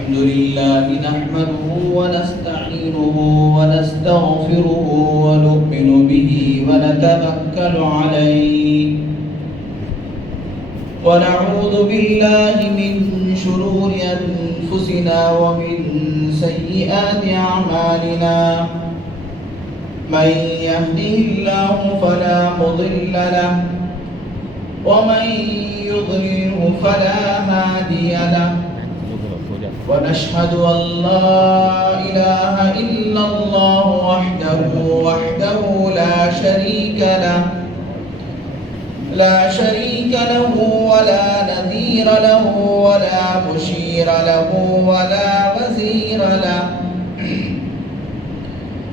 الحمد لله نحمده ونستعينه ونستغفره ونؤمن به ونتوكل عليه ونعوذ بالله من شرور أنفسنا ومن سيئات أعمالنا من يهده الله فلا مضل له ومن يضلله فلا هادي له ونشهد أن لا إله إلا الله وحده لا شريك له ولا نذير له ولا مشير له ولا وزير له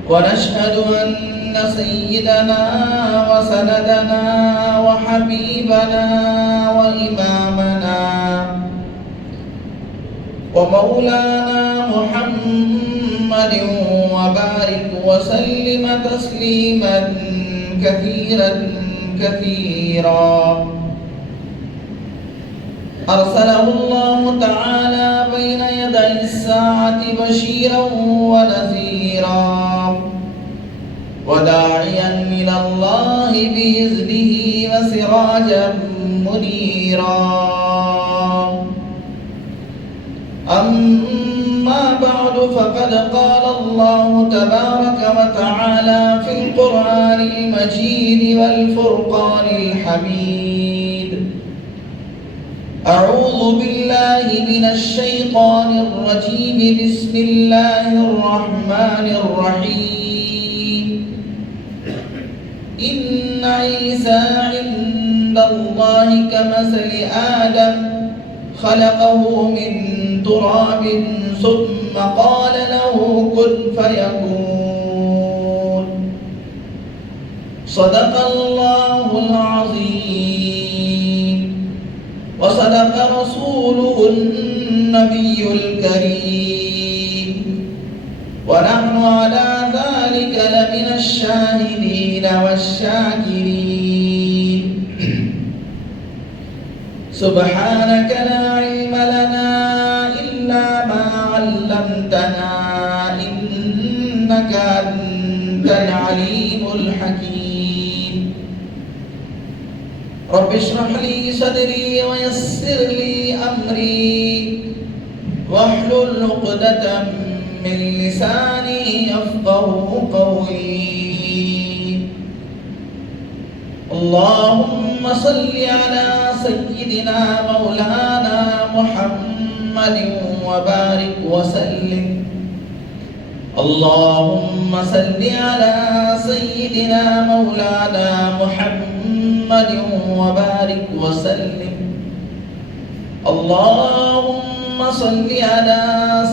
ونشهد أن سيدنا وسندنا وحبيبنا وإمامنا ومولانا محمد وبارك وسلم تسليما كثيرا أرسله الله تعالى بين يدي الساعة بشيرا ونذيرا وداعيا إلى الله بإذنه وسراجا منيرا أما بعد فقد قال الله تبارك وتعالى في القرآن المجيد والفرقان الحميد أعوذ بالله من الشيطان الرجيم بسم الله الرحمن الرحيم إن عيسى عند الله كمثل آدم خلقه من تراب ثم قال له كن فيكون صدق الله العظيم وصدق رسوله النبي الكريم ونحن على ذلك لمن الشاهدين والشاكرين سبحانك لا علم لنا إلا ما علمتنا إنك أنت العليم الحكيم رب اشرح لي صدري ويسر لي أمري واحلل عقدة من لساني يفقهوا قولي اللهم صل على سيدنا مولانا محمد وبارك وسلم اللهم صل على سيدنا مولانا محمد وبارك وسلم اللهم صل على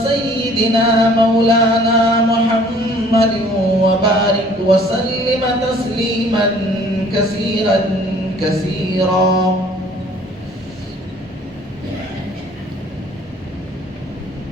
سيدنا مولانا محمد وبارك وسلم تسليما كثيرا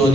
2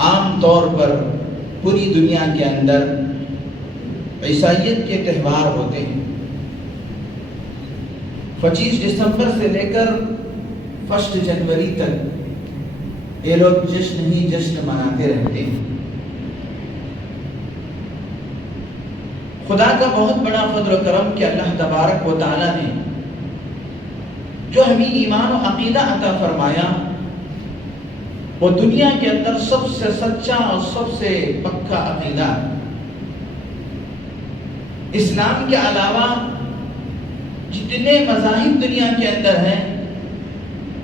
عام طور پر پوری دنیا کے اندر عیسائیت کے تہوار ہوتے ہیں. 25 دسمبر سے لے کر 1 جنوری تک یہ لوگ جشن ہی جشن مناتے رہتے ہیں. خدا کا بہت بڑا فضل و کرم کہ اللہ تبارک و تعالی نے جو ہمیں ایمان و عقیدہ عطا فرمایا وہ دنیا کے اندر سب سے سچا اور سب سے پکا عقیدہ. اسلام کے علاوہ جتنے مذاہب دنیا کے اندر ہیں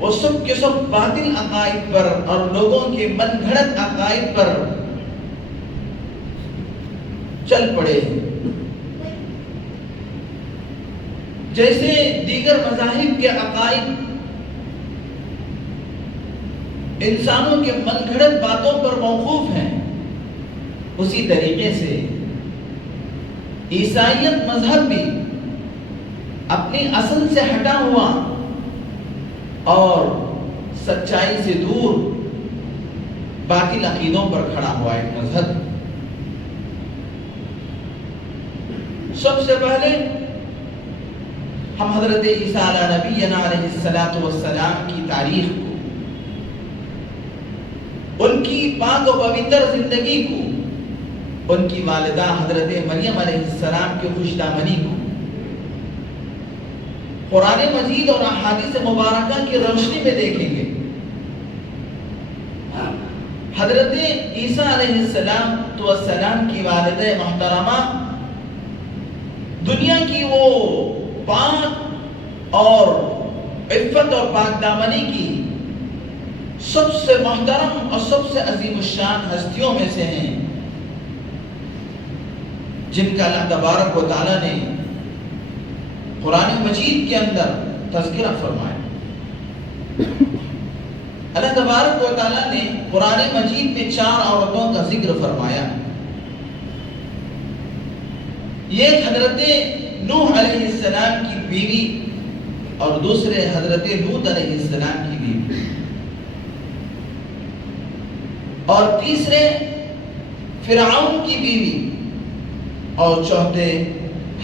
وہ سب کے سب باطل عقائد پر اور لوگوں کے من گھڑت عقائد پر چل پڑے ہیں. جیسے دیگر مذاہب کے عقائد انسانوں کے من گھڑت باتوں پر موقوف ہیں، اسی طریقے سے عیسائیت مذہب بھی اپنی اصل سے ہٹا ہوا اور سچائی سے دور باطل عقیدوں پر کھڑا ہوا ایک مذہب. سب سے پہلے ہم حضرت عیسیٰ علیہ نبینا علیہ السلام کی تاریخ کو، ان کی پاک و پوتر زندگی کو، ان کی والدہ حضرت مریم علیہ السلام کی خوش دامنی کو قرآن مجید اور احادیث مبارکہ کی روشنی میں دیکھیں گے. حضرت عیسیٰ علیہ السلام کی والدہ محترمہ دنیا کی وہ پاک اور عفت اور پاک دامنی کی سب سے محترم اور سب سے عظیم الشان ہستیوں میں سے ہیں جن کا اللہ تبارک و تعالی نے قرآن مجید کے اندر تذکرہ فرمایا. اللہ تبارک و تعالی نے قرآن مجید میں 4 عورتوں کا ذکر فرمایا. یہ حضرت نوح علیہ السلام کی بیوی اور دوسرے حضرت لوط علیہ السلام کی بیوی اور تیسرے فرعون کی بیوی اور چوتھے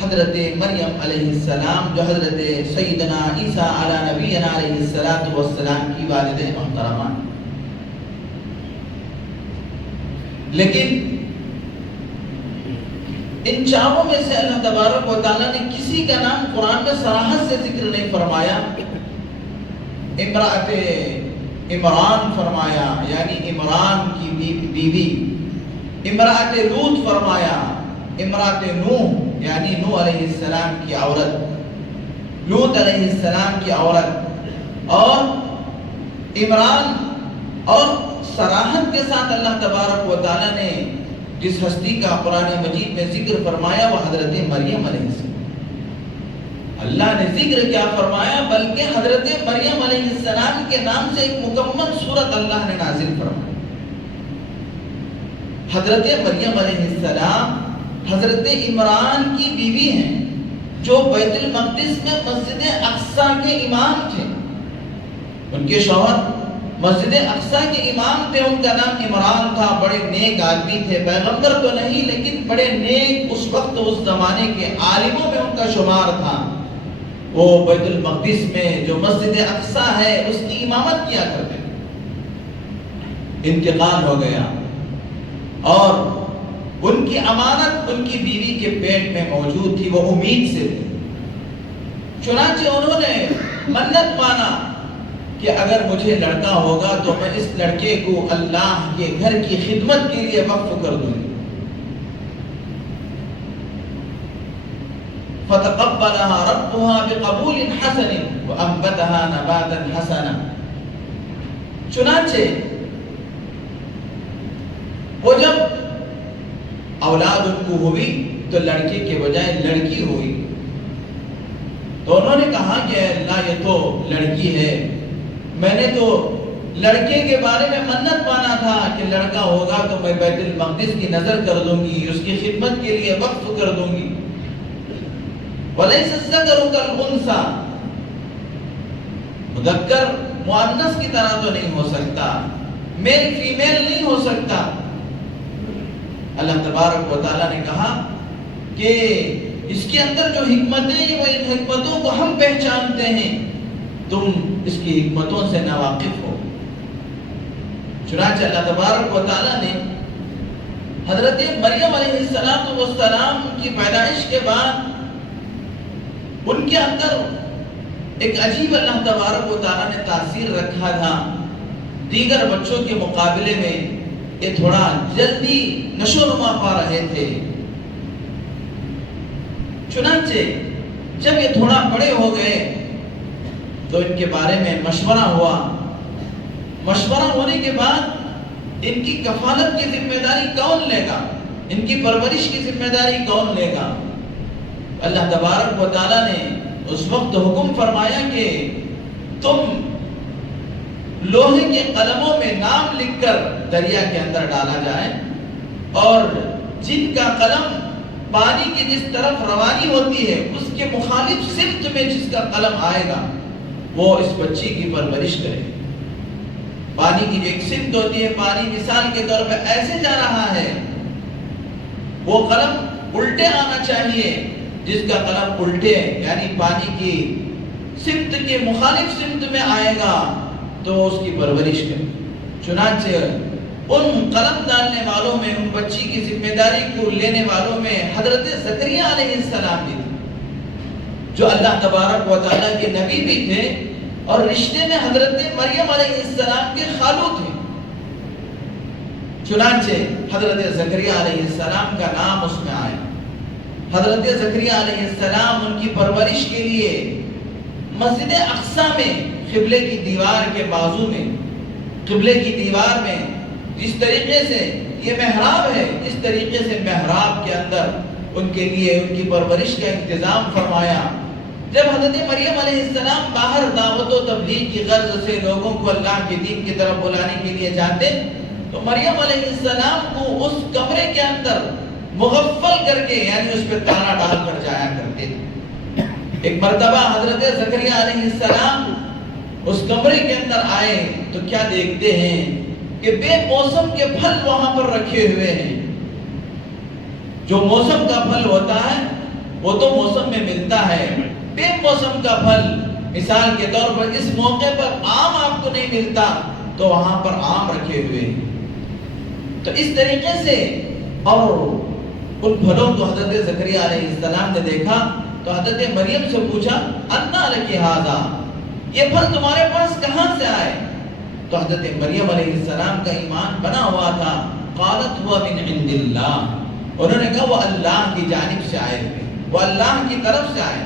حضرت مریم علیہ السلام جو حضرت سیدنا عیسیٰ علی نبینا علیہ السلام کی والدہ محترمہ. لیکن ان چاروں میں سے اللہ تبارک و تعالیٰ نے کسی کا نام قرآن میں صراحت سے ذکر نہیں فرمایا. امرأت عمران فرمایا یعنی عمران کی بیوی، امرأت لوط فرمایا، امرأت نوح یعنی نوح علیہ السلام کی عورت، لوط علیہ السلام کی عورت، اور عمران. اور صراحت کے ساتھ اللہ تبارک و تعالیٰ نے جس ہستی کا قرآن مجید میں ذکر فرمایا وہ حضرت مریم علیہ السلام. اللہ نے ذکر کیا فرمایا بلکہ حضرت مریم علیہ السلام کے نام سے ایک مکمل سورت اللہ نے نازل فرمائی. حضرت مریم علیہ السلام حضرت عمران کی بیوی ہیں جو بیت المقدس میں مسجد اقصیٰ کے امام تھے. ان کے شوہر مسجد اقصیٰ کے امام تھے، ان کا نام عمران تھا. بڑے نیک آدمی تھے، پیغمبر تو نہیں لیکن بڑے نیک اس وقت اس زمانے کے عالموں میں ان کا شمار تھا. وہ بیت المقدس میں جو مسجد اقصیٰ ہے اس کی امامت کیا کرتے. انتقال ہو گیا اور ان کی امانت ان کی بیوی کے پیٹ میں موجود تھی، وہ امید سے تھی. چنانچہ انہوں نے منت مانا کہ اگر مجھے لڑکا ہوگا تو میں اس لڑکے کو اللہ کے گھر کی خدمت کے لیے وقف کر دوں گی. فَتَقَبَّلَهَا رَبُّهَا بِقَبُولٍ حَسَنٍ وَأَنبَتَهَا نَبَاتًا حَسَنًا. چنانچہ وہ جب اولاد ان کو ہوئی تو لڑکے کے بجائے لڑکی ہوئی تو انہوں نے کہا کہ اللہ یہ تو لڑکی ہے، میں نے تو لڑکے کے بارے میں منت مانا تھا کہ لڑکا ہوگا تو میں بیت المقدس کی نظر کر دوں گی، اس کی خدمت کے لیے وقف کر دوں گی. وَلَيْسَ الذَّكَرُ كَالْأُنثَىٰ، مذکر مؤنث کی طرح تو نہیں ہو سکتا. میل فیمیل نہیں ہو سکتا۔ اللہ تبارک و تعالیٰ نے کہا کہ اس کے اندر جو حکمتیں ہیں وہ ان حکمتوں کو ہم پہچانتے ہیں، تم اس کی حکمتوں سے ناواقف ہو۔ چنانچہ اللہ تبارک و تعالیٰ نے حضرت مریم علیہ السلام کی پیدائش کے بعد ان کے اندر ایک عجیب اللہ تبارک و تعالیٰ نے تاثیر رکھا تھا۔ دیگر بچوں کے مقابلے میں یہ تھوڑا جلدی نشو و نما پا رہے تھے۔ چنانچہ جب یہ تھوڑا بڑے ہو گئے تو ان کے بارے میں مشورہ ہوا۔ مشورہ ہونے کے بعد ان کی کفالت کی ذمہ داری کون لے گا، ان کی پرورش کی ذمہ داری کون لے گا؟ اللہ تبارک و تعالیٰ نے اس وقت حکم فرمایا کہ تم لوہے کے قلموں میں نام لکھ کر دریا کے اندر ڈالا جائے، اور جن کا قلم پانی کی جس طرف روانی ہوتی ہے اس کے مخالف سمت میں جس کا قلم آئے گا وہ اس بچی کی پرورش کرے۔ پانی کی جو ایک سمت ہوتی ہے، پانی مثال کے طور پر ایسے جا رہا ہے، وہ قلم الٹے آنا چاہیے، جس کا قلم الٹے یعنی پانی کی سمت کے مخالف سمت میں آئے گا تو اس کی پرورش کرے۔ چنانچہ ان قلم ڈالنے والوں میں، ان بچی کی ذمہ داری کو لینے والوں میں حضرت زکریا علیہ السلام بھی تھے، جو اللہ تبارک و تعالیٰ کے نبی بھی تھے اور رشتے میں حضرت مریم علیہ السلام کے خالو تھے۔ چنانچہ حضرت زکریا علیہ السلام کا نام اس میں آیا۔ حضرت زکریا علیہ السلام ان کی پرورش کے لیے مسجد اقصی میں قبلے کی دیوار کے بازو میں، قبلے کی دیوار میں جس طریقے سے یہ محراب ہے، اس طریقے سے محراب کے اندر ان کے لیے ان کی پرورش کا انتظام فرمایا۔ جب حضرت مریم علیہ السلام باہر دعوت و تبلیغ کی غرض سے لوگوں کو اللہ کے دین کی طرف بلانے کے لیے جاتے تو مریم علیہ السلام کو اس کمرے کے اندر مغفل کر کے یعنی اس پہ تالا ڈال کر جایا کرتے تھے۔ ایک مرتبہ حضرت زکریا علیہ السلام اس کمرے کے اندر آئے تو کیا دیکھتے ہیں کہ بے موسم کے پھل وہاں پر رکھے ہوئے ہیں۔ جو موسم کا پھل ہوتا ہے وہ تو موسم میں ملتا ہے، بے موسم کا پھل مثال کے طور پر اس موقع پر آم آپ کو نہیں ملتا تو وہاں پر آم رکھے ہوئے ہیں۔ تو اس طریقے سے اور ان پھلوں کو حضرت زکریا علیہ السلام نے دیکھا تو حضرت مریم سے پوچھا انا لکی ھذا، یہ پھل تمہارے پاس کہاں سے آئے؟ تو حضرت مریم علیہ السلام کا ایمان بنا ہوا تھا۔ قالت ہوا من عند اللہ، انہوں نے کہا وہ اللہ کی جانب سے آئے ہوئے، وہ اللہ کی طرف سے آئے۔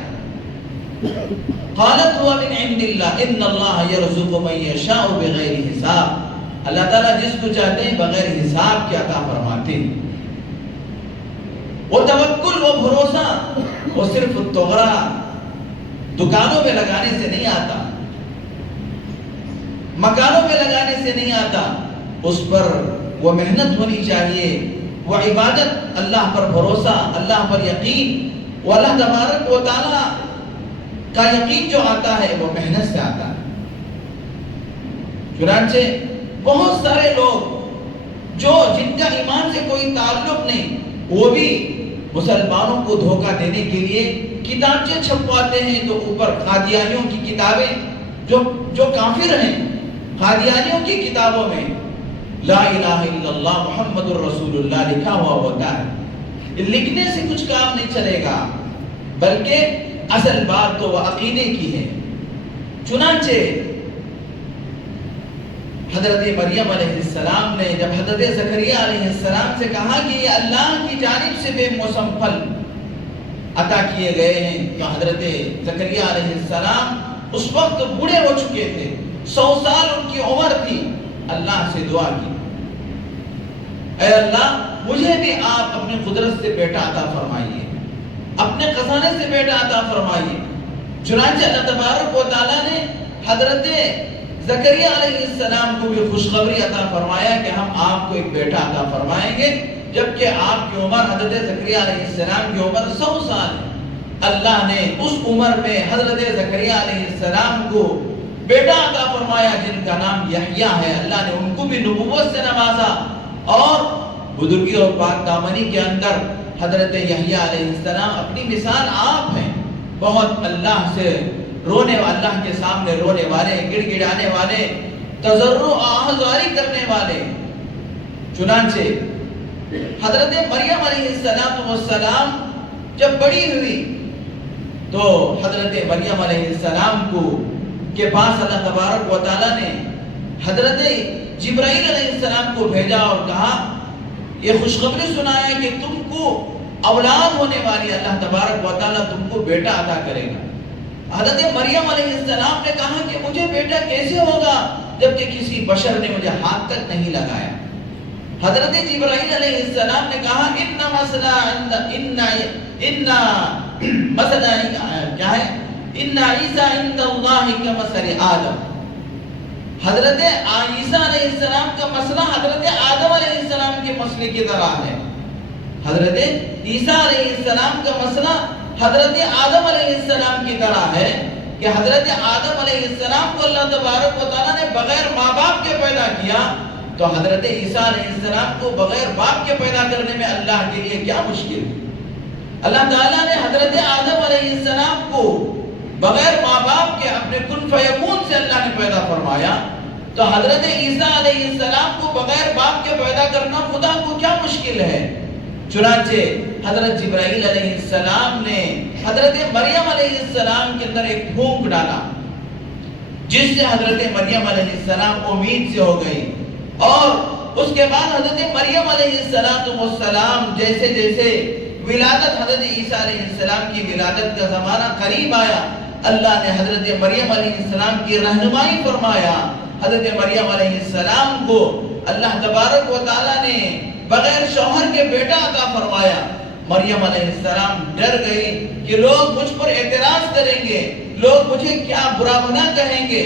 قالت ہوا من عند اللہ ان اللہ یرزق من یشاء بغیر حساب، اللہ تعالیٰ جس کو چاہتے ہیں بغیر حساب کے عطا فرماتے ہیں۔ وہ توکل، وہ بھروسہ، وہ صرف تغرا دکانوں میں لگانے سے نہیں آتا، مکانوں میں لگانے سے نہیں آتا، اس پر وہ محنت ہونی چاہیے، وہ عبادت، اللہ پر بھروسہ، اللہ پر یقین، وہ اللہ تبارک و تعالیٰ کا یقین جو آتا ہے وہ محنت سے آتا ہے۔ چنانچہ بہت سارے لوگ جن کا ایمان سے کوئی تعلق نہیں، وہ بھی مسلمانوں کو دھوکہ دینے کے لیے کتابیں چھپواتے ہیں، تو اوپر قادیانیوں کی کتابیں جو کافر ہیں، قادیانیوں کی کتابوں میں لا الہ الا اللہ محمد الرسول اللہ لکھا ہوا ہوتا ہے۔ لکھنے سے کچھ کام نہیں چلے گا، بلکہ اصل بات تو وہ عقیدے کی ہے۔ چنانچہ حضرت مریم علیہ السلام نے جب حضرت زکریا علیہ السلام سے کہا کہ یہ اللہ کی جانب سے بے موسم پھل عطا کیے گئے ہیں، تو حضرت زکریا علیہ السلام اس وقت بوڑھے ہو چکے تھے، 100 سال ان کی عمر تھی۔ اللہ سے دعا کی، اے اللہ مجھے بھی آپ اپنی قدرت سے بیٹا عطا فرمائیے، اپنے خزانے سے بیٹا عطا فرمائیے۔ چنانچہ اللہ تبارک و تعالیٰ نے حضرت زکریا علیہ السلام کو بھی خوشخبری عطا فرمایا کہ ہم آپ کو ایک بیٹا عطا فرمائیں گے، جبکہ آپ کی عمر حضرت زکریا علیہ السلام کی عمر 100 سال ہے۔ اللہ نے اس عمر میں حضرت زکریا علیہ السلام کو بیٹا عطا فرمایا، جن جن کا نام یحییٰ ہے، اللہ نے ان کو بھی نبوت سے نوازا، اور بزرگی اور پاک دامنی کے اندر حضرت یحییٰ علیہ السلام اپنی مثال آپ ہیں، بہت اللہ سے رونے، اللہ کے سامنے رونے والے، گڑ گڑانے والے، تضرع آہذاری کرنے والے۔ چنانچہ حضرت مریم علیہ السلام جب بڑی ہوئی تو حضرت مریم علیہ السلام کو کے پاس اللہ تبارک و تعالیٰ نے حضرت جبرائیل علیہ السلام کو بھیجا اور کہا یہ خوشخبری سنایا کہ تم کو اولاد ہونے والی، اللہ تبارک و تعالیٰ تم کو بیٹا عطا کرے گا۔ حضرت مریم علیہ السلام نے کہا کہ مجھے بیٹا کیسے ہوگا جبکہ کسی بشر نے مجھے ہاتھ تک نہیں لگایا۔ حضرت جبرائیل علیہ السلام نے کہا ان عیسیٰ عند اللہ کمثل آدم۔ حضرت عیسیٰ علیہ السلام کا مسئلہ حضرت آدم علیہ السلام کے مسئلے کی طرح ہے۔ حضرت عیسیٰ علیہ السلام کا مسئلہ حضرت آدم علیہ السلام کی طرح ہے کہ حضرت آدم علیہ السلام کو اللہ تبارک و تعالیٰ نے بغیر ماں باپ کے پیدا کیا، تو حضرت عیسیٰ علیہ السلام کو بغیر باپ کے پیدا کرنے میں اللہ کے لیے کیا مشکل ہے؟ اللہ تعالیٰ نے حضرت آدم علیہ السلام کو بغیر ماں باپ کے اپنے کن فیکون سے اللہ نے پیدا فرمایا، تو حضرت عیسیٰ علیہ السلام کو بغیر باپ کے پیدا کرنا خدا کو کیا مشکل ہے؟ چنانچہ حضرت جبرائیل علیہ السلام نے حضرت مریم علیہ السلام کے اندر ایک پھونک ڈالا، جس سے حضرت مریم علیہ السلام امید سے ہو گئی، اور اس کے بعد حضرت مریم علیہ السلام جیسے جیسے ولادت حضرت عیسیٰ علیہ السلام کی ولادت کا زمانہ قریب آیا، اللہ نے حضرت مریم علیہ السلام کی رہنمائی فرمایا۔ حضرت مریم علیہ السلام کو اللہ تبارک و تعالیٰ نے بغیر شوہر کے بیٹا عطا فرمایا۔ مریم علیہ السلام ڈر گئی کہ لوگ مجھ پر اعتراض کریں گے، لوگ مجھے کیا برا بھلا کہیں گے۔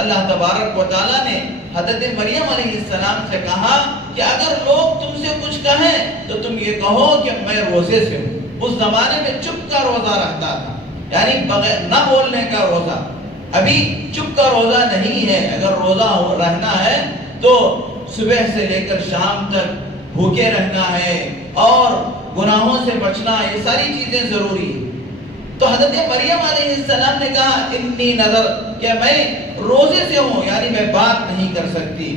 اللہ تبارک و تعالیٰ نے حضرت مریم علیہ السلام سے کہا کہ اگر لوگ تم سے کچھ کہیں تو تم یہ کہو کہ میں روزے سے ہوں۔ اس زمانے میں چپ کا روزہ رکھتا تھا، یعنی بغیر نہ بولنے کا روزہ۔ ابھی چپ کا روزہ نہیں ہے، اگر روزہ رہنا ہے تو صبح سے لے کر شام تک بھوکے رہنا ہے اور گناہوں سے بچنا، یہ ساری چیزیں ضروری ہیں۔ تو حضرت مریم علیہ السلام نے کہا انی نظر، کہ میں روزے سے ہوں، یعنی میں بات نہیں کر سکتی۔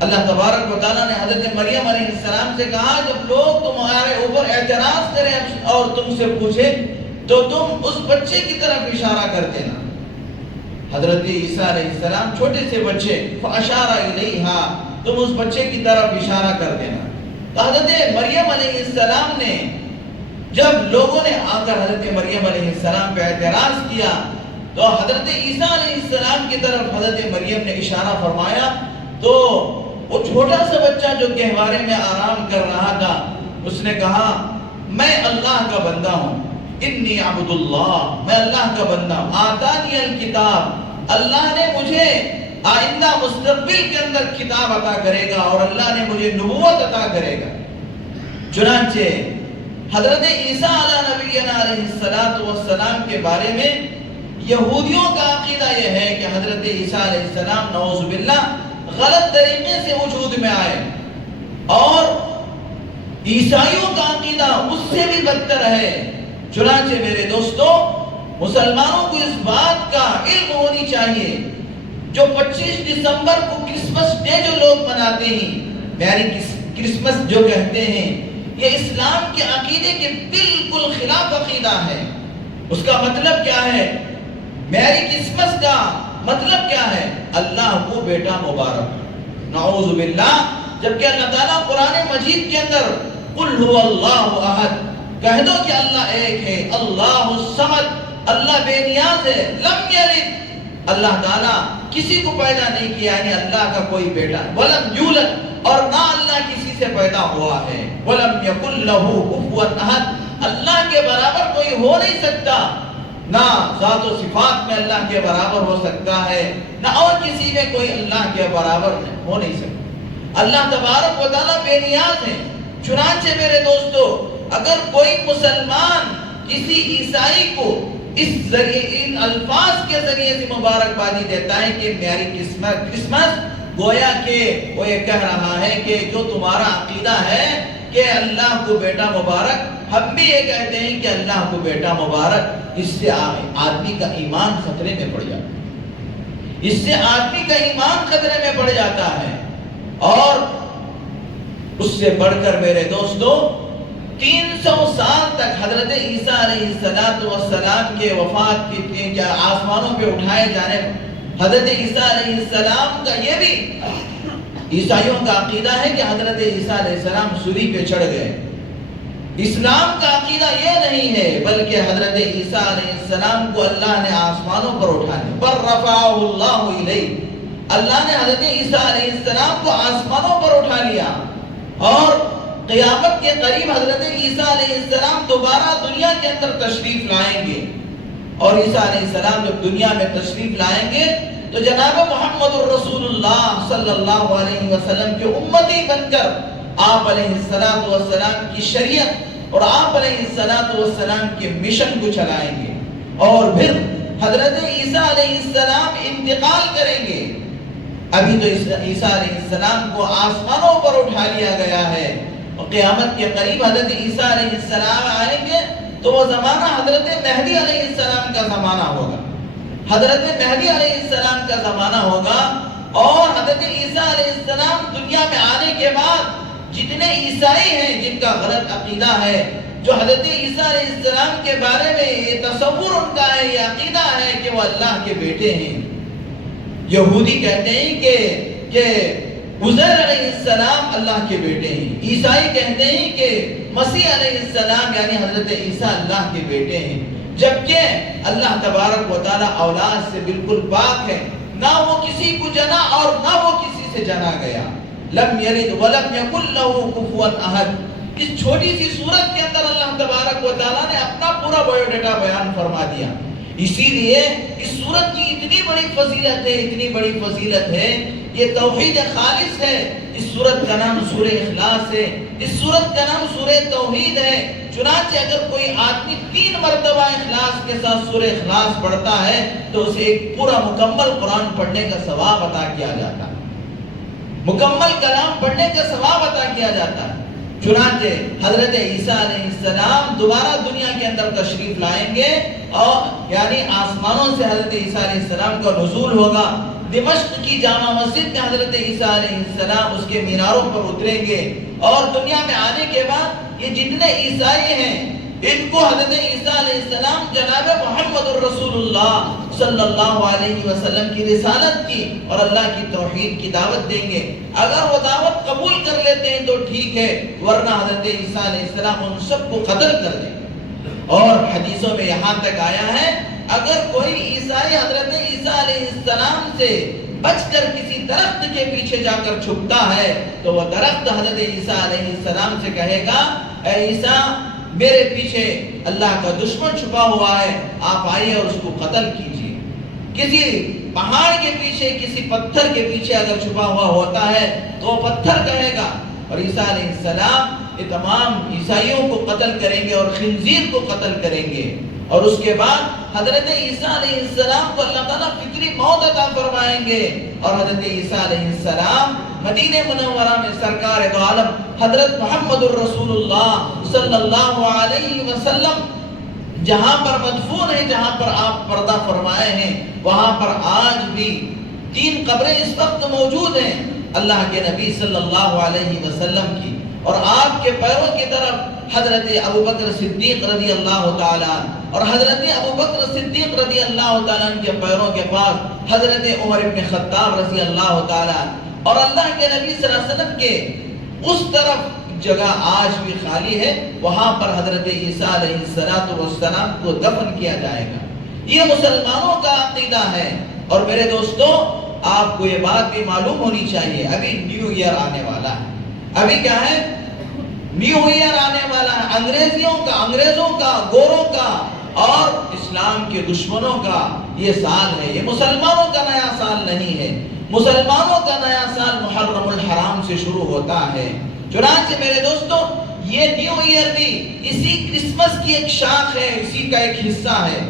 اللہ تبارک و تعالیٰ نے حضرت مریم علیہ السلام سے کہا جب لوگ تمہارے اوپر اعتراض کریں اور تم سے پوچھے تو تم اس بچے کی طرف اشارہ کر دینا۔ حضرت عیسیٰ علیہ السلام چھوٹے سے بچے، فاشار الیہا، تم اس بچے کی طرف اشارہ کر دینا۔ تو حضرت مریم علیہ السلام نے جب لوگوں نے آ کر حضرت مریم علیہ السلام پہ اعتراض کیا تو حضرت عیسیٰ علیہ السلام کی طرف حضرت مریم نے اشارہ فرمایا، تو وہ چھوٹا سا بچہ جو گہوارے میں آرام کر رہا تھا، اس نے کہا میں اللہ کا بندہ ہوں، انی عبد اللہ، میں اللہ کا بندہ ہوں، آتانی الکتاب، اللہ نے مجھے آئندہ مستقبل کے اندر کتاب عطا کرے گا اور اللہ نے مجھے نبوت عطا کرے گا۔ چنانچہ حضرت عیسیٰ علیہ نبینا علیہ السلام کے بارے میں یہودیوں کا عقیدہ یہ ہے کہ حضرت عیسیٰ علیہ السلام نعوذ باللہ غلط طریقے سے وجود میں آئے، اور عیسائیوں کا عقیدہ اس سے بھی بدتر ہے۔ چنانچہ میرے دوستو، مسلمانوں کو اس بات کا علم ہونی چاہیے، جو 25 دسمبر کو کرسمس ڈے جو لوگ مناتے ہیں، میری کرسمس جو کہتے ہیں، یہ اسلام کے عقیدے کے بالکل خلاف عقیدہ ہے۔ اس کا مطلب کیا ہے؟ میری کرسمس کا مطلب کیا ہے؟ اللہ کو بیٹا مبارک، نعوذ باللہ، جبکہ اللہ تعالیٰ قرآن مجید کے اندر قل هو اللہ احد، کہہ دو کہ اللہ ایک ہے، اللہ الصمد، اللہ بے نیاز ہے، لم یلد، اللہ تعالیٰ کسی کو پیدا نہیں کیا، یعنی اللہ کا کوئی بیٹا، ولم یولد، اور نہ اللہ کسی سے پیدا ہوا ہے، ولم یکن لہ کفوا احد، اللہ کے برابر کوئی ہو نہیں سکتا، نہ ذات و صفات میں اللہ کے برابر ہو سکتا ہے، نہ اور کسی میں کوئی اللہ کے برابر ہو نہیں سکتا۔ اللہ تبارک و تعالیٰ بے نیاز ہے۔ چنانچہ میرے دوستو، اگر کوئی مسلمان کسی عیسائی کو اس ذریعے ان الفاظ کے ذریعے سے مبارکبادی دیتا ہے کہ میری کرسمس گویا کہ وہ یہ کہہ رہا ہے کہ جو تمہارا عقیدہ ہے کہ اللہ کو بیٹا مبارک، ہم بھی یہ کہتے ہیں کہ اللہ کو بیٹا مبارک، اس سے آدمی کا ایمان خطرے میں پڑ جاتا ہے، اس سے آدمی کا ایمان خطرے میں پڑ جاتا ہے۔ اور اس سے بڑھ کر میرے دوستو 300 سال تک حضرت عیسیٰ علیہ السلام کے وفات کی کیا آسمانوں پہ اٹھائے جانے، حضرت عیسیٰ علیہ السلام کا یہ بھی عیسائیوں کا عقیدہ ہے کہ حضرت عیسیٰ علیہ السلام سولی پہ چڑھ گئے۔ اسلام کا عقیدہ یہ نہیں ہے، بلکہ حضرت عیسیٰ علیہ السلام کو اللہ نے آسمانوں پر اٹھا لیا، پر رفعہ اللہ الیہ، اللہ نے حضرت عیسیٰ علیہ السلام کو آسمانوں پر اٹھا لیا، اور قیامت کے قریب حضرت عیسیٰ علیہ السلام دوبارہ دنیا کے اندر تشریف لائیں گے، اور عیسیٰ علیہ السلام جب دنیا میں تشریف لائیں گے تو جناب محمد الرسول اللہ صلی اللہ علیہ وسلم کے امتی بن کر آپ علیہ السلام کی شریعت اور آپ علیہ السلام کے مشن کو چلائیں گے، اور پھر حضرت عیسیٰ علیہ السلام انتقال کریں گے۔ ابھی تو عیسیٰ علیہ السلام کو آسمانوں پر اٹھا لیا گیا ہے، اور قیامت کے قریب حضرت عیسیٰ علیہ السلام آئیں گے تو وہ زمانہ حضرت مہدی علیہ السلام کا زمانہ ہوگا، حضرت مہدی علیہ السلام کا زمانہ ہوگا، اور حضرت عیسیٰ علیہ السلام دنیا میں آنے کے بعد جتنے عیسائی ہیں جن کا غلط عقیدہ ہے، جو حضرت عیسیٰ علیہ السلام کے بارے میں یہ تصور ان کا ہے، یہ عقیدہ ہے کہ وہ اللہ کے بیٹے ہیں، یہودی کہتے ہیں کہ عزیر علیہ السلام اللہ کے بیٹے ہیں، عیسائی کہتے ہیں کہ مسیح علیہ السلام یعنی حضرت عیسیٰ اللہ کے بیٹے ہیں، جبکہ اللہ تبارک و تعالی اولاد سے بالکل پاک ہے، نہ وہ کسی کو جنا اور نہ وہ کسی سے جنا گیا، لم یلد ولم یکن لہ کفوا احد۔ اس چھوٹی سی سورت کے اندر اللہ تبارک و تعالی نے اپنا پورا بایو ڈیٹا بیان فرما دیا، اسی لیے اس سورت کی اتنی بڑی فضیلت ہے، اتنی بڑی فضیلت ہے، یہ توحید خالص ہے۔ اس سورت کا نام سورہ اخلاص ہے، اس سورت کا نام سورہ توحید ہے، چنانچہ اگر کوئی آدمی 3 مرتبہ اخلاص کے ساتھ سورہ اخلاص پڑھتا ہے تو اسے ایک پورا مکمل قرآن پڑھنے کا ثواب عطا کیا جاتا ہے، مکمل کلام پڑھنے کا ثواب عطا کیا جاتا ہے۔ چنانچہ حضرت عیسیٰ علیہ السلام دوبارہ دنیا کے اندر تشریف لائیں گے، اور یعنی آسمانوں سے حضرت عیسیٰ علیہ السلام کا نزول ہوگا، دمشق کی جامع مسجد میں حضرت عیسیٰ علیہ السلام اس کے میناروں پر اتریں گے، اور دنیا میں آنے کے بعد یہ جتنے عیسائی ہیں ان کو حضرت عیسیٰ علیہ السلام جناب محمد الرسول اللہ صلی اللہ علیہ وسلم کی رسالت کی اور اللہ کی توحید کی دعوت دیں گے۔ اگر وہ دعوت قبول کر لیتے ہیں تو ٹھیک ہے، ورنہ حضرت عیسیٰ علیہ السلام ان سب کو قتل کر دیں گے۔ اور حدیثوں میں یہاں تک آیا ہے اگر کوئی عیسائی حضرت عیسیٰ علیہ السلام سے بچ کر کسی درخت کے پیچھے جا کر چھپتا ہے تو وہ درخت حضرت عیسیٰ علیہ السلام سے کہے گا، اے عیسیٰ میرے پیچھے اللہ کا دشمن چھپا ہوا ہے، آپ آئیے اور اس کو قتل کیجیے۔ کسی پہاڑ کے پیچھے، کسی پتھر کے پیچھے اگر چھپا ہوا ہوتا ہے تو وہ پتھر کہے گا، اور عیسیٰ علیہ السلام یہ تمام عیسائیوں کو قتل کریں گے اور خنزیر کو قتل کریں گے، اور اس کے بعد حضرت عیسیٰ علیہ السلام کو اللہ تعالیٰ فطری موت عطا فرمائیں گے، اور حضرت عیسیٰ علیہ السلام مدینہ منورہ میں سرکار دو عالم حضرت محمد الرسول اللہ صلی اللہ علیہ وسلم جہاں پر مدفون ہیں، جہاں پر آپ پردہ فرمائے ہیں، وہاں پر آج بھی 3 قبریں اس وقت موجود ہیں اللہ کے نبی صلی اللہ علیہ وسلم کی، اور آپ کے پیروں کی طرف حضرت ابوبکر صدیق رضی اللہ تعالیٰ اور حضرت ابوبکر صدیق رضی اللہ تعالیٰ کے پیروں کے پاس حضرت عمر بن خطاب رضی اللہ تعالیٰ، اور اللہ کے نبی صلی اللہ علیہ وسلم کے اس طرف جگہ آج بھی خالی ہے، وہاں پر حضرت عیسیٰ علیہ السلام کو دفن کیا جائے گا۔ یہ مسلمانوں کا عقیدہ ہے۔ اور میرے دوستو آپ کو یہ بات بھی معلوم ہونی چاہیے، ابھی نیو ایئر آنے والا ہے، ابھی کیا ہے، نیو ایئر آنے والا ہے، انگریزوں کا، گوروں کا اور اسلام کے دشمنوں کا یہ سال ہے، یہ مسلمانوں کا نیا سال نہیں ہے۔ مسلمانوں کا نیا سال محرم الحرام سے شروع ہوتا ہے۔ چنانچہ میرے دوستو یہ نیو ایئر بھی اسی کرسمس کی ایک شاخ ہے، اسی کا ایک حصہ ہے۔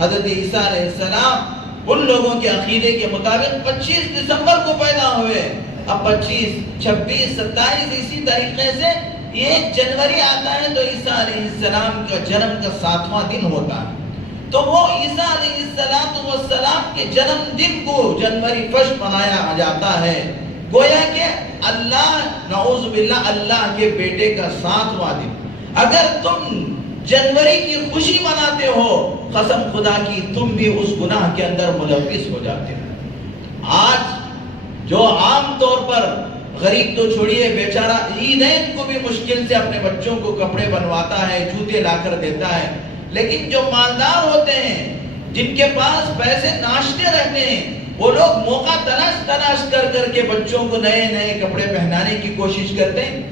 حضرت عیسیٰ علیہ السلام ان لوگوں کے عقیدے کے مطابق 25 دسمبر کو پیدا ہوئے. اب 25, 26, 27 اسی طریقے سے یہ جنوری آتا ہے تو عیسیٰ علیہ السلام کا جنم کا 7واں دن ہوتا ہے. تو وہ عیسیٰ علیہ السلام کے جنم دن کو جنوری فرسٹ منایا جاتا ہے. گویا کہ اللہ نعوذ باللہ اللہ کے بیٹے کا 7واں دن. اگر تم جنوری کی خوشی مناتے ہو قسم خدا کی تم بھی اس گناہ کے اندر ملوث ہو جاتے ہو. آج جو عام طور پر غریب تو چھوڑیے بیچارہ عیدین کو بھی مشکل سے اپنے بچوں کو کپڑے بنواتا ہے, جوتے لا کر دیتا ہے, لیکن جو مالدار ہوتے ہیں جن کے پاس پیسے ناشتے رہتے ہیں وہ لوگ موقع تلاش کر کے بچوں کو نئے نئے کپڑے پہنانے کی کوشش کرتے ہیں.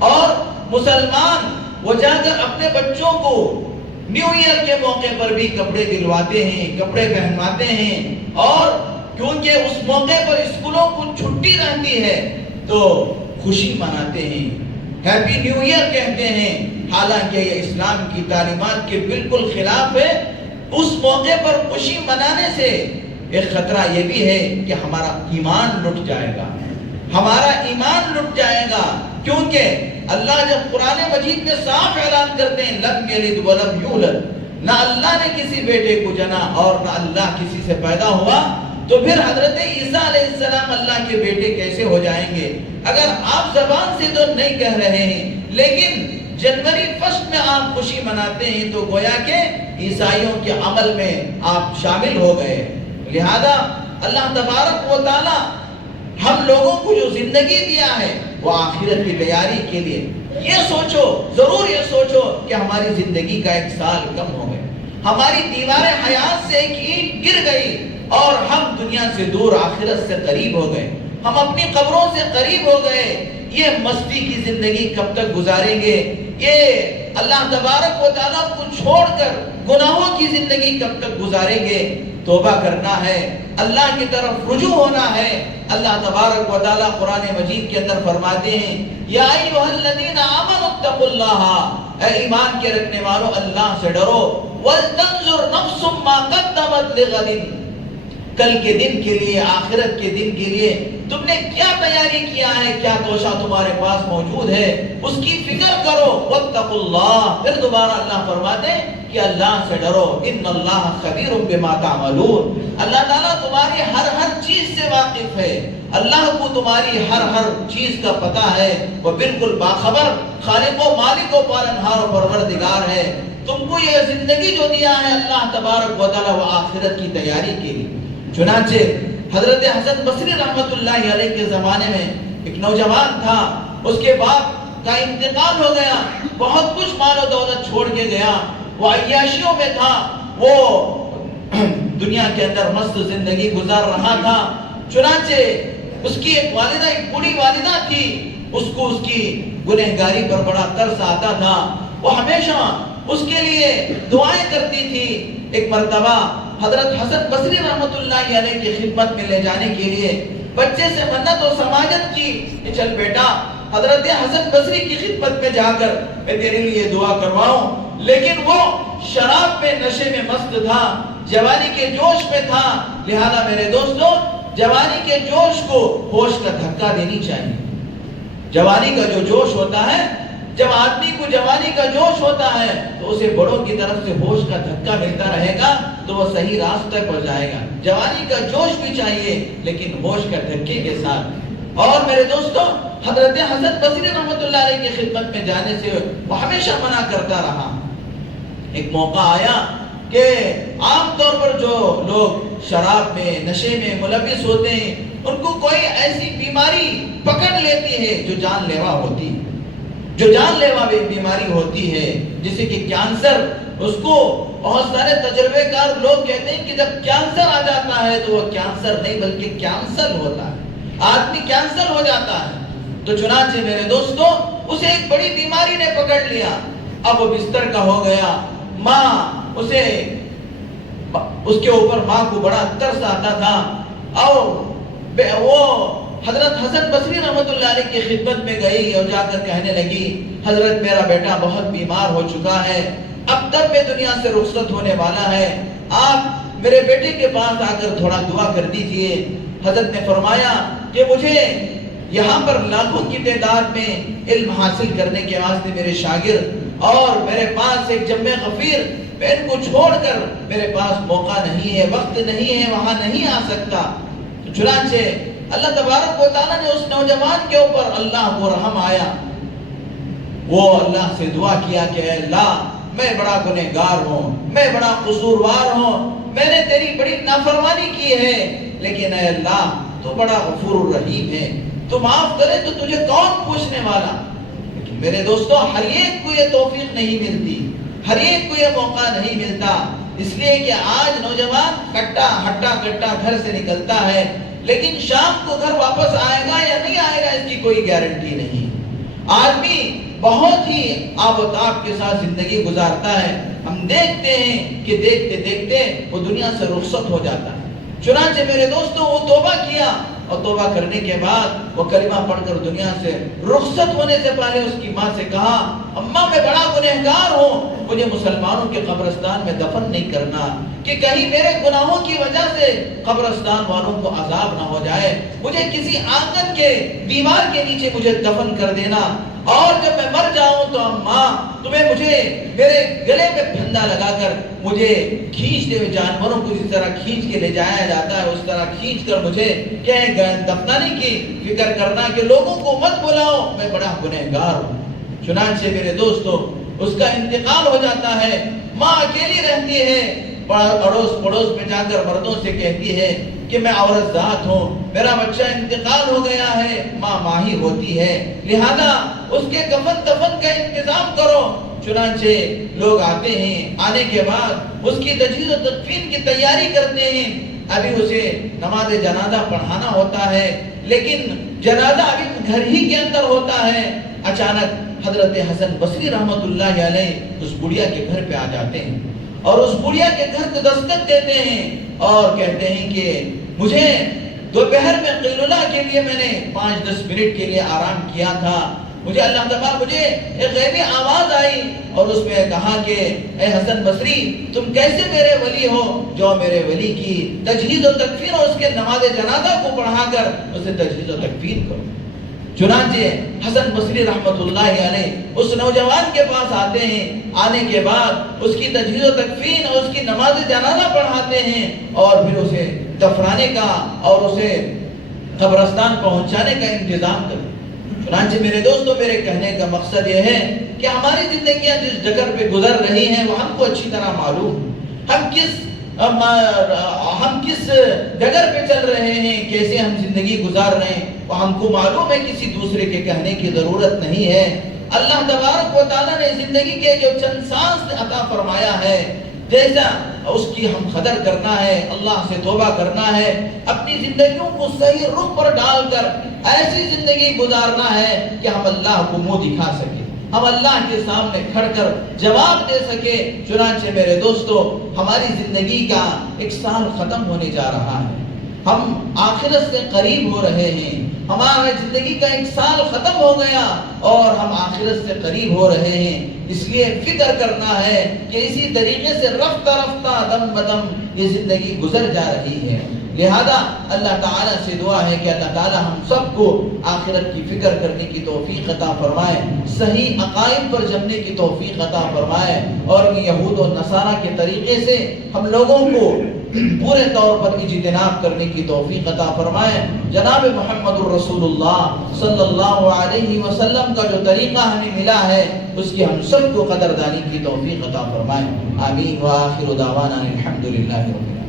اور مسلمان وہ جا کر اپنے بچوں کو نیو ایئر کے موقع پر بھی کپڑے دلواتے ہیں, کپڑے پہنواتے ہیں. اور کیونکہ اس موقع پر اسکولوں کو چھٹی رہتی ہے تو خوشی مناتے ہیں, ہیپی نیو ایئر کہتے ہیں. حالانکہ یہ اسلام کی تعلیمات کے بالکل خلاف ہے. اس موقع پر خوشی منانے سے ایک خطرہ یہ بھی ہے کہ ہمارا ایمان لٹ جائے گا, ہمارا ایمان لٹ جائے گا. کیونکہ اللہ جب قرآن مجید میں صاف اعلان کرتے ہیں لم یلد ولم یولد, نہ اللہ نے کسی بیٹے کو جنا اور نہ اللہ کسی سے پیدا ہوا, تو پھر حضرت عیسیٰ علیہ السلام اللہ کے بیٹے کیسے ہو جائیں گے؟ اگر آپ زبان سے تو نہیں کہہ رہے ہیں لیکن جنوری فرسٹ میں آپ خوشی مناتے ہیں تو گویا کہ عیسائیوں کے عمل میں آپ شامل ہو گئے. لہذا اللہ تبارک و تعالی ہم لوگوں کو جو زندگی دیا ہے وہ آخرت کی تیاری کے لیے. یہ سوچو, ضرور یہ سوچو کہ ہماری زندگی کا 1 سال کم ہو گئے, ہماری دیوار حیات سے ایک اینٹ گر گئی اور ہم دنیا سے دور آخرت سے قریب ہو گئے, ہم اپنی قبروں سے قریب ہو گئے. یہ مستی کی زندگی کب تک گزاریں گے؟ یہ اللہ تبارک و تعالیٰ کو چھوڑ کر گناہوں کی زندگی کب تک گزاریں گے؟ توبہ کرنا ہے, اللہ کی طرف رجوع ہونا ہے. اللہ تبارک و تعالیٰ قرآن مجید کے اندر فرماتے ہیں یا ایھا الذین آمنوا اتقوا اللہ, اے ایمان کے رکھنے والوں اللہ سے ڈرو. وَلْتَنْظُرْ نَفْسٌ مَا قَدَّمَتْ لِغَدٍ, کل کے دن کے لیے, آخرت کے دن کے لیے تم نے کیا تیاری کیا ہے, کیا توشہ تمہارے پاس موجود ہے, اس کی فکر کرو. وَاتَّقُوا اللَّهَ, پھر دوبارہ اللہ فرماتے ہیں کہ اللہ سے ڈرو. ان اللہ خبیر بما تعملون, اللہ تعالیٰ تمہاری ہر چیز سے واقف ہے, اللہ کو تمہاری ہر چیز کا پتہ ہے, وہ بالکل باخبر خالق و مالک و پالنہار و پروردگار ہے. تم کو یہ زندگی جو دیا ہے اللہ تبارک و تعالیٰ وہ آخرت کی تیاری کے لیے. چنانچہ حضرت حسن بصری رحمت اللہ علیہ کے زمانے میں ایک نوجوان تھا, اس کے باپ کا انتقال ہو گیا, بہت کچھ مال و دولت چھوڑ کے گیا, وہ عیاشیوں میں تھا, وہ دنیا کے اندر مست زندگی گزار رہا تھا. چنانچہ اس کی ایک والدہ, ایک بوڑھی والدہ تھی, اس کو اس کی گنہگاری پر بڑا ترس آتا تھا, وہ ہمیشہ اس کے لیے دعائیں کرتی تھی. ایک مرتبہ حضرت حسن بصری رحمت اللہ علیہ کی خدمت میں لے جانے کے لیے بچے سے منت و سماجت کی کہ چل بیٹا حضرت حسن بصری کی خدمت میں جا کر میں تیرے لیے دعا کرواؤں. لیکن وہ شراب پہ نشے میں مست تھا, جوانی کے جوش میں تھا. لہذا میرے دوستو, جوانی کے جوش کو ہوش کا دھکا دینی چاہیے. جوانی کا جو جوش ہوتا ہے, جب آدمی کو جوانی کا جوش ہوتا ہے تو اسے بڑوں کی طرف سے ہوش کا دھکا ملتا رہے گا تو وہ صحیح راستے پر جائے گا. جوانی کا جوش بھی چاہیے لیکن ہوش کا دھکے کے ساتھ. اور میرے دوستو, حضرت حسن بصری رحمت اللہ علیہ کی خدمت میں جانے سے وہ ہمیشہ منع کرتا رہا. ایک موقع آیا کہ عام طور پر جو لوگ شراب میں نشے میں ملوث ہوتے ہیں ان کو کوئی ایسی بیماری پکڑ لیتی ہے جو جان لیوا ہوتی ہے, جو جان لیوا بیماری ہوتی ہے, جیسے کہ کینسر. اس کو بہت سارے تجربے کار لوگ کہتے ہیں کہ جب کینسر آ جاتا ہے تو وہ کینسر نہیں بلکہ کینسل ہوتا ہے, آدمی کینسل ہو جاتا ہے. تو چنانچہ میرے دوستو, اسے ایک بڑی بیماری نے پکڑ لیا. اب وہ بستر کا ہو گیا, ماں اسے, اس کے اوپر ماں کو بڑا ترس آتا تھا اور وہ حضرت حسن بصری رحمت اللہ علیہ کی خدمت میں گئی اور جا کر کہنے لگی حضرت میرا بیٹا بہت بیمار ہو چکا ہے, اب تب میں دنیا سے رخصت ہونے والا ہے, آپ میرے بیٹے کے پاس آ کر تھوڑا دعا کر دیجئے۔ حضرت نے فرمایا کہ مجھے یہاں پر لاکھوں کی تعداد میں علم حاصل کرنے کے واسطے میرے شاگرد اور میرے پاس ایک جمع غفیر، میں ان کو چھوڑ کر میرے پاس موقع نہیں ہے، وقت نہیں ہے، وہاں نہیں آ سکتا۔ چنانچہ اللہ تبارک و تعالیٰ نے اس نوجوان کے اوپر اللہ کو رحم آیا، وہ اللہ سے دعا کیا کہ اے اللہ میں بڑا گنہگار ہوں، میں بڑا قصوروار ہوں، میں نے تیری بڑی نافرمانی کی ہے، لیکن اے اللہ تو بڑا غفور الرحیم ہے، تو معاف کرے تو تجھے کون پوچھنے والا۔ لیکن میرے دوستو ہر ایک کو یہ توفیق نہیں ملتی، ہر ایک کو یہ موقع نہیں ملتا، اس لیے کہ آج نوجوان ہٹا کٹا گھر سے نکلتا ہے، لیکن شام کو گھر واپس آئے گا یا نہیں آئے گا اس کی کوئی گارنٹی نہیں۔ آدمی بہت ہی آب و تاب کے ساتھ زندگی گزارتا ہے، ہم دیکھتے ہیں کہ دیکھتے دیکھتے وہ دنیا سے رخصت ہو جاتا ہے۔ چنانچہ میرے دوستوں وہ توبہ کیا، اور توبہ کرنے کے بعد وہ کلمہ پڑھ کر دنیا سے رخصت ہونے سے پہلے اس کی ماں سے کہا اماں میں بڑا گنہگار ہوں، مجھے مسلمانوں کے قبرستان میں دفن نہیں کرنا، کہ کہیں میرے گناہوں کی وجہ سے قبرستان والوں کو عذاب نہ ہو جائے، مجھے کسی آنگن کے دیوار کے نیچے مجھے دفن کر دینا، اور جب میں مر جاؤں تو اماں تمہیں مجھے میرے گلے میں پھندا لگا کر مجھے کھینچتے ہوئے، جانوروں کو جس طرح کھینچ کے لے جایا جاتا ہے اس طرح کھینچ کر مجھے دفنانے کی فکر کرنا، کہ لوگوں کو مت بلاؤ، میں بڑا گنہگار ہوں۔ چنانچہ میرے دوستو اس کا انتقال ہو جاتا ہے، ماں اکیلی رہتی ہے، اڑوس پڑوس میں جا کر مردوں سے کہتی ہے کہ میں عورت ذات ہوں، میرا بچہ انتقال ہو گیا ہے، ماں ہی ہوتی ہے، لہذا اس کے کفن دفن کا انتظام کرو۔ چنانچہ لوگ آتے ہیں، آنے کے بعد اس کی تجہیز و تدفین کی تیاری کرتے ہیں، ابھی اسے نماز جنازہ پڑھانا ہوتا ہے، لیکن جنازہ ابھی گھر ہی کے اندر ہوتا ہے، اچانک حضرت حسن بصری رحمت اللہ علیہ اس بڑھیا کے گھر پہ آ جاتے ہیں، اور اس بڑھیا کے گھر کو دستک دیتے ہیں اور کہتے ہیں کہ مجھے دوپہر میں قیلولہ کے لیے میں نے 5-10 منٹ کے لیے آرام کیا تھا، مجھے اللہ تعالیٰ مجھے ایک غیبی آواز آئی اور اس میں کہا کہ اے حسن بصری تم کیسے میرے ولی ہو، جو میرے ولی کی تجہیز و تکفین اور اس کے نماز جنازہ کو پڑھا کر اسے تجہیز و تکفین کرو۔ چنانچہ حسن بصری رحمت اللہ علیہ اس نوجوان کے پاس آتے ہیں، آنے کے بعد اس کی تجہیز و تکفین اور اس کی نماز جنازہ پڑھاتے ہیں، اور پھر اسے دفنانے کا اور اسے قبرستان پہنچانے کا انتظام کرتے ہیں۔ چنانچہ میرے دوستو میرے کہنے کا مقصد یہ ہے کہ ہماری زندگیاں جس جگہ پہ گزر رہی ہیں وہ ہم کو اچھی طرح معلوم، ہم کس ڈگر پہ چل رہے ہیں، کیسے ہم زندگی گزار رہے ہیں وہ ہم کو معلوم ہے، کسی دوسرے کے کہنے کی ضرورت نہیں ہے۔ اللہ تبارک و تعالیٰ نے زندگی کے جو چند سانس عطا فرمایا ہے، جیسا اس کی ہم قدر کرنا ہے، اللہ سے توبہ کرنا ہے، اپنی زندگیوں کو صحیح رخ پر ڈال کر ایسی زندگی گزارنا ہے کہ ہم اللہ کو منہ دکھا سکیں، ہم اللہ کے سامنے کھڑ کر جواب دے سکے۔ چنانچہ میرے دوستو ہماری زندگی کا ایک سال ختم ہونے جا رہا ہے، ہم آخرت سے قریب ہو رہے ہیں، ہمارا زندگی کا ایک سال ختم ہو گیا اور ہم آخرت سے قریب ہو رہے ہیں، اس لیے فکر کرنا ہے کہ اسی طریقے سے رفتہ رفتہ دم بدم یہ زندگی گزر جا رہی ہے۔ لہذا اللہ تعالیٰ سے دعا ہے کہ اللہ تعالیٰ ہم سب کو آخرت کی فکر کرنے کی توفیق عطا فرمائے، صحیح عقائد پر جمنے کی توفیق عطا فرمائے، اور یہود و نصارہ کے طریقے سے ہم لوگوں کو پورے طور پر اجتناب کرنے کی توفیق عطا فرمائے۔ جناب محمد الرسول اللہ صلی اللہ علیہ وسلم کا جو طریقہ ہمیں ملا ہے اس کی ہم سب کو قدردانی کی توفیق عطا فرمائے۔ آمین۔ وآخر دعوانا الحمدللہ رب العالمین۔